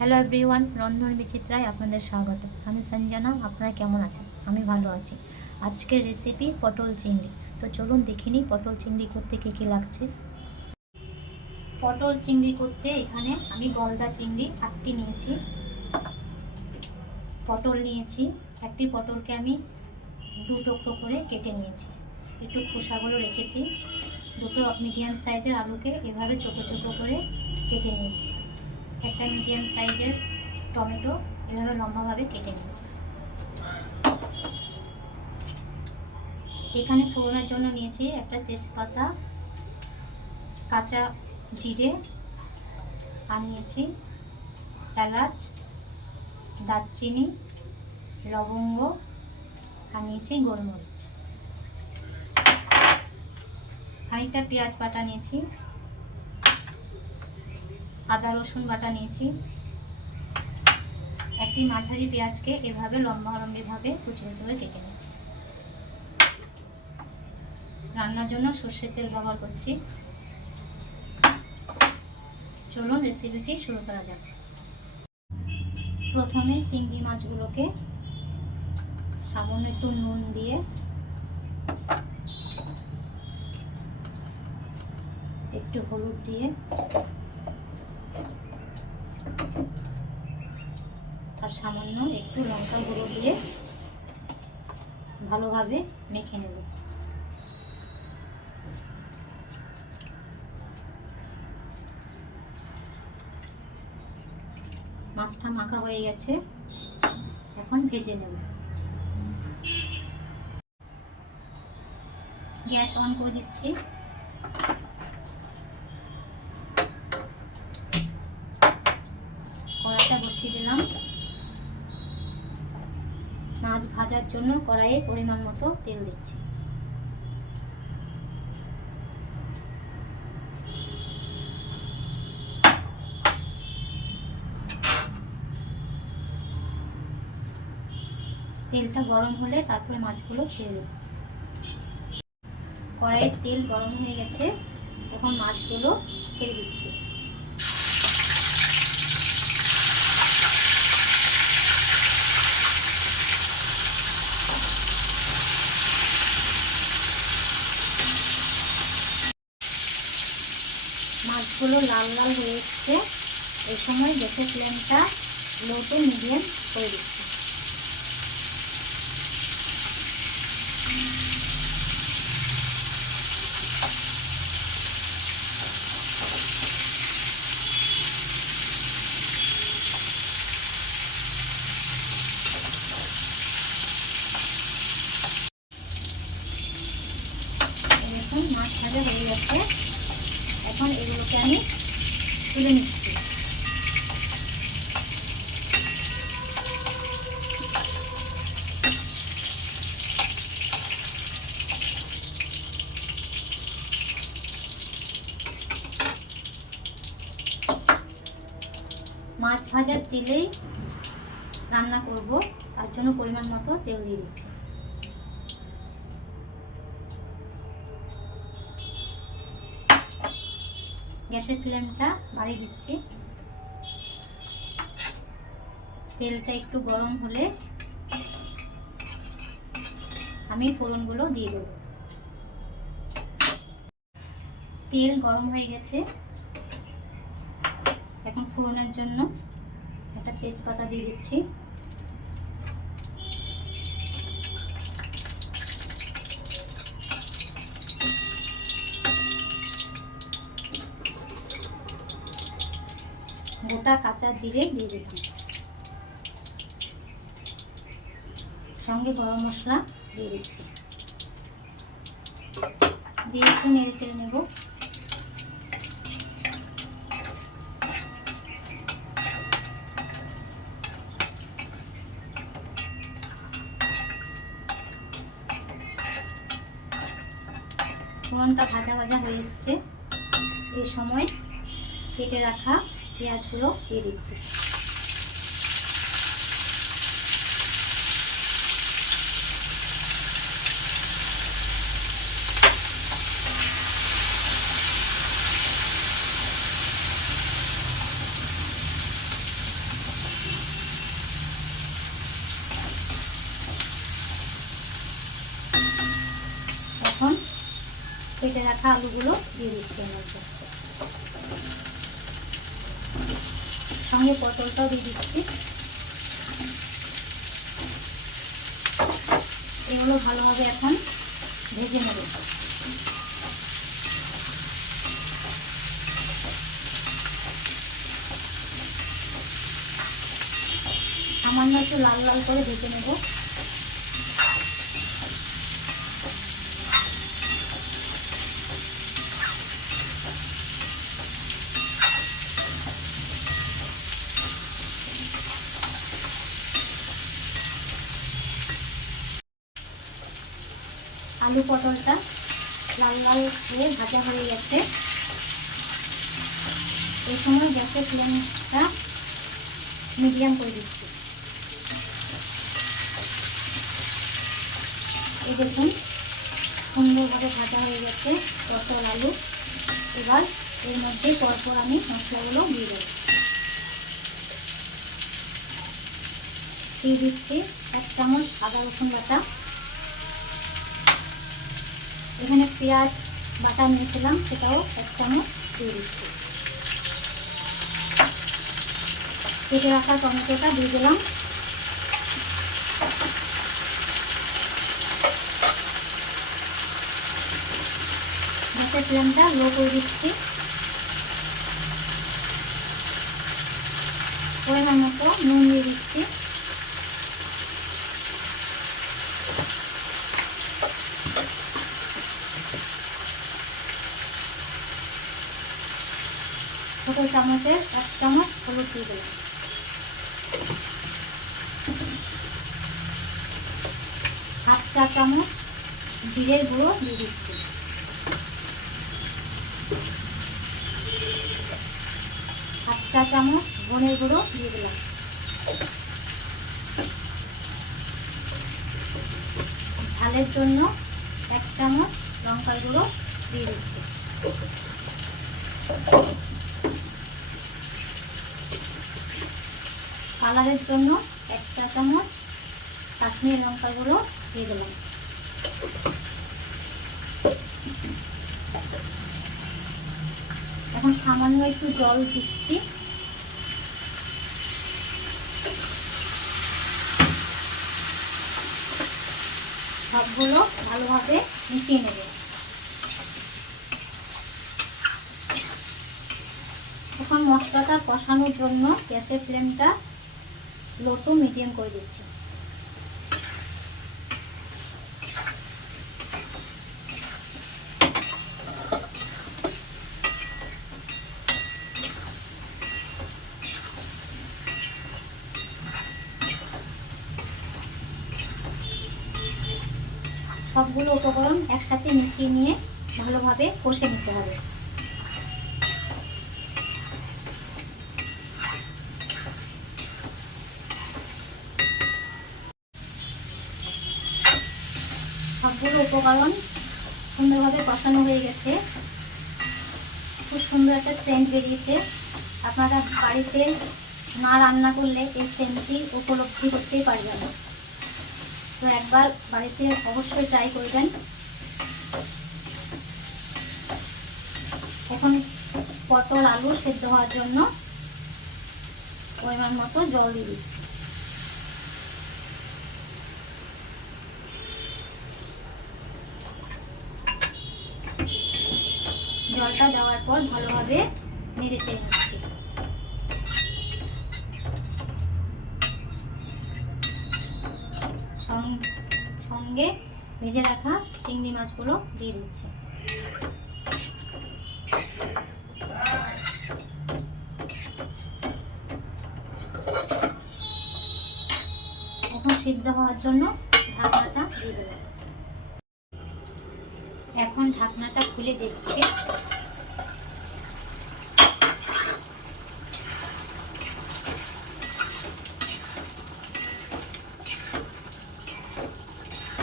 Hello everyone রন্ধন বিচিত্রায় আপনাদের স্বাগত। আমি সঞ্জনা, আপনারা কেমন আছেন? আমি ভালো আছি। আজকের রেসিপি পটল চিংড়ি। তো চলুন দেখে নিই পটল চিংড়ি করতে কী কী লাগছে। পটল চিংড়ি করতে এখানে আমি গলদা চিংড়ি আটটি নিয়েছি। পটল নিয়েছি। একটি পটলকে আমি দু টুকরো করে কেটে নিয়েছি। একটু খোসাগুলো রেখেছি। দুটো মিডিয়াম সাইজের আলুকে এভাবে চোখো চোখো করে কেটে নিয়েছি। একটা মিডিয়াম সাইজের টমেটো এভাবে লম্বাভাবে কেটে নিয়েছি। এখানে ফোড়নের জন্য নিয়েছি একটা তেজপাতা, কাঁচা জিরে, আর নিয়েছি এলাচ, দারচিনি, লবঙ্গ, আর নিয়েছি গোলমরিচ। খানিকটা পেঁয়াজ বাটা নিয়েছি। আদা, রসুন বাটা নিয়েছি। একটি মাঝারি পেঁয়াজকে এভাবে লম্বা লম্বিভাবে কুচি কুচি করে কেটে নিয়েছি। রান্নার জন্য সর্ষের তেল ব্যবহার করছি। চলুন রেসিপিটি শুরু করা যাক। প্রথমে চিংড়ি মাছগুলোকে সামান্য একটু নুন দিয়ে একটু হলুদ দিয়ে আর সামান্য একটু লঙ্কা গুঁড়ো দিয়ে ভালোভাবে মেখে নেব। মাছটা মাখা হয়ে গেছে, এখন ভেজে নেব। গ্যাস অন করে দিচ্ছি। মাছ ভাজার জন্য কড়াইয়ে পরিমাণ মতো তেল দিচ্ছি। তেলটা গরম হলে তারপরে মাছগুলো ছেড়ে দেব। কড়াইয়ের তেল গরম হয়ে গেছে, এখন মাছগুলো ছেড়ে দিচ্ছি। মাছগুলো লাল লাল হয়ে এসছে। এই সময় গ্যাসের ফ্লেমটা লো টু মিডিয়াম করে দিচ্ছি। মাছ ভাজা হয়ে গেছে। এখন এগুলোকে আমি তুলে নিচ্ছি। মাছ ভাজার তেলেই রান্না করব, তার জন্য পরিমাণ মতো তেল দিয়ে দিচ্ছি। গ্যাসের ফ্লেমটা বাড়িয়ে দিচ্ছি। তেলটা একটু গরম হলে আমি ফোড়নগুলো দিয়ে দেব। তেল গরম হয়ে গেছে। এখন ফোড়নের জন্য একটা তেজপাতা দিয়ে দিচ্ছি। গোটা কাঁচা জিরে দিয়ে দিচ্ছি সঙ্গে গরম মশলা দিয়ে দিচ্ছি। দিয়ে একটু নেড়ে চেড়ে নেব। ফোড়নটা ভাজা ভাজা হয়ে এসছে। এই সময় কেটে রাখা পেঁয়াজগুলো দিয়ে দিচ্ছি। এখন কেটে রাখা আলুগুলো দিয়ে দিচ্ছি আমার। মধ্যে সঙ্গে পটলটাও দিয়ে দিচ্ছি। এগুলো ভালোভাবে এখন ভেজে নেব। সামান্য একটু লাল লাল করে ভেজে নেব। আলু পটলটা লাল লাল হয়ে ভাজা হয়ে গেছে। এই সময় গ্যাসের ফ্লেমটা মিডিয়াম করে দিচ্ছি। এই দেখুন, সুন্দরভাবে ভাজা হয়ে গেছে পটল আলু। এবার এর মধ্যে পরপর আমি মশলাগুলো দিয়ে দেবো। দিয়ে দিচ্ছি এক চামচ আদা রসুন বাটা। এখানে পেঁয়াজ বাটা নিয়েছিলাম, সেটাও এক চামচ দিয়ে দিচ্ছি। কেটে রাখা টমেটোটা দিয়ে দিলাম। গ্যাসের ফ্লেমটা লো করে দিচ্ছি। পরিমাণ মতো নুন দিয়ে দিচ্ছি। ছোট চামচের এক চামচ হলুদ দিয়ে দিলাম হাফ চা চামচ জিরের গুঁড়ো দিয়ে দিচ্ছি। হাফ চা চামচ বনের গুঁড়ো দিয়ে দিলাম। ঝালের জন্য এক চামচ লঙ্কার গুঁড়ো দিয়ে দিচ্ছি। কালারের জন্য এক চা চামচ কাশ্মীর লঙ্কা গুঁড়ো দিয়ে দিলাম। এখন সামান্য একটু জল দিচ্ছি। সবগুলো ভালোভাবে মিশিয়ে নেবে। এখন মশলাটা কষানোর জন্য গ্যাসের ফ্লেমটা লো মিডিয়াম করে দিচ্ছি। সবগুলো উপকরণ একসাথে মিশিয়ে নিয়ে ভালোভাবে কষে নিতে হবে। সবগুলো উপকরণ সুন্দরভাবে কষানো হয়ে গেছে। খুব সুন্দর একটা সেন্ট বেরিয়েছে। আপনারা বাড়িতে না রান্না করলে এই সেন্টটি উপলব্ধি করতেই পারবেন। তো একবার বাড়িতে অবশ্যই ট্রাই করবেন। এখন পটল আলু সেদ্ধ হওয়ার জন্য পরিমাণ মতো জল দিয়ে দিচ্ছি। জলটা দেওয়ার পর ভালোভাবে নেড়ে চেড়ে নিচ্ছি। সঙ্গে ভেজে রাখা চিংড়ি মাছগুলো দিয়ে দিচ্ছি। এখন সিদ্ধ হওয়ার জন্য ঢাকনাটা দিয়ে দেবো। এখন ঢাকনাটা খুলে দেখছি।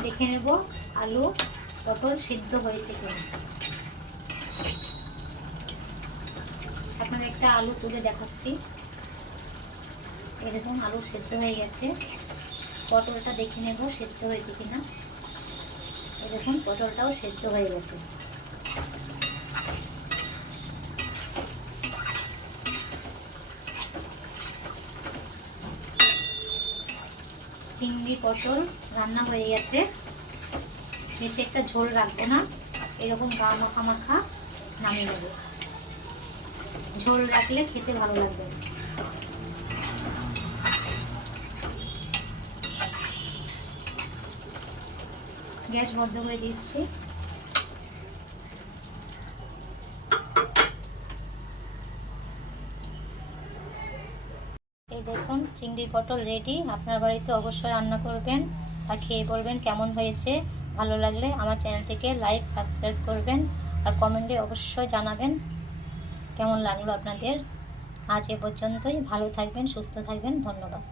দেখে নেব, আলু, পটল সিদ্ধ হয়েছে কিনা। এখন একটা আলু তুলে দেখাচ্ছি। এরকম আলু সেদ্ধ হয়ে গেছে। পটলটা দেখে নেব সেদ্ধ হয়েছে কিনা। দেখুন পটলটাও সেদ্ধ হয়ে গেছে। চিংড়ি পটল রান্না হয়ে গেছে। বেশি একটা ঝোল রাখব না, এরকম গা মাখা মাখা নামিয়ে নেব। ঝোল রাখলে খেতে ভালো লাগবে। গ্যাস বন্ধ করে দিচ্ছি। এই দেখুন, চিংড়ি পটল রেডি আপনার বাড়িতে অবশ্যই রান্না করবেন আর খেয়ে বলবেন কেমন হয়েছে। ভালো লাগলে আমার চ্যানেলটিকে লাইক সাবস্ক্রাইব করবেন আর কমেন্টে অবশ্যই জানাবেন কেমন লাগল আপনাদের। আজ এ পর্যন্তই। ভালো থাকবেন, সুস্থ থাকবেন। ধন্যবাদ।